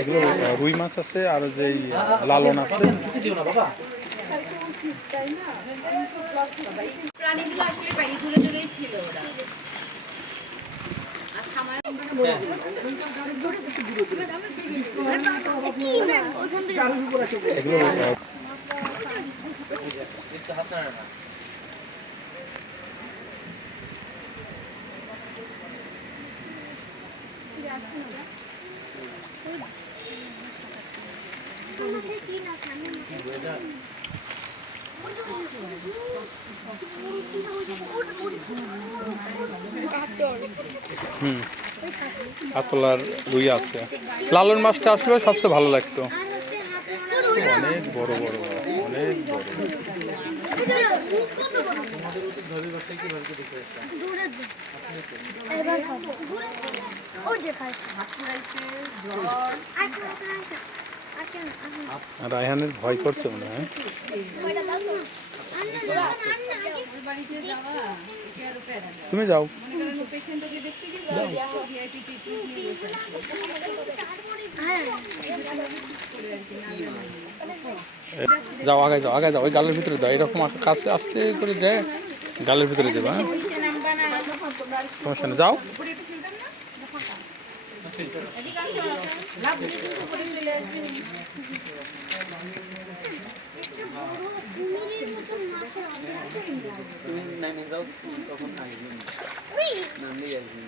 এগুলো রুই মাছ আছে আর যে লালন আছে। প্রাণীগুলো আসলে পানি তুলে তুলেই ছিল ওরা। কাতলার রুই আছে। লালন মাছটা আসলে সবচেয়ে ভালো লাগতো, অনেক বড় বড়, অনেক বড়। রায়হানের ভয় করছে মনে হয়। তুমি যাও, যাও আগে যাও, আগে যাও, ওই গালের ভিতরে যাও, এরকম কাছে আস্তে করে যায় গালের ভিতরে দেবা। সমস্যা নেই, যাও। তুমি নামে যাও, তখন আসবেন, নামলেই আসবেন।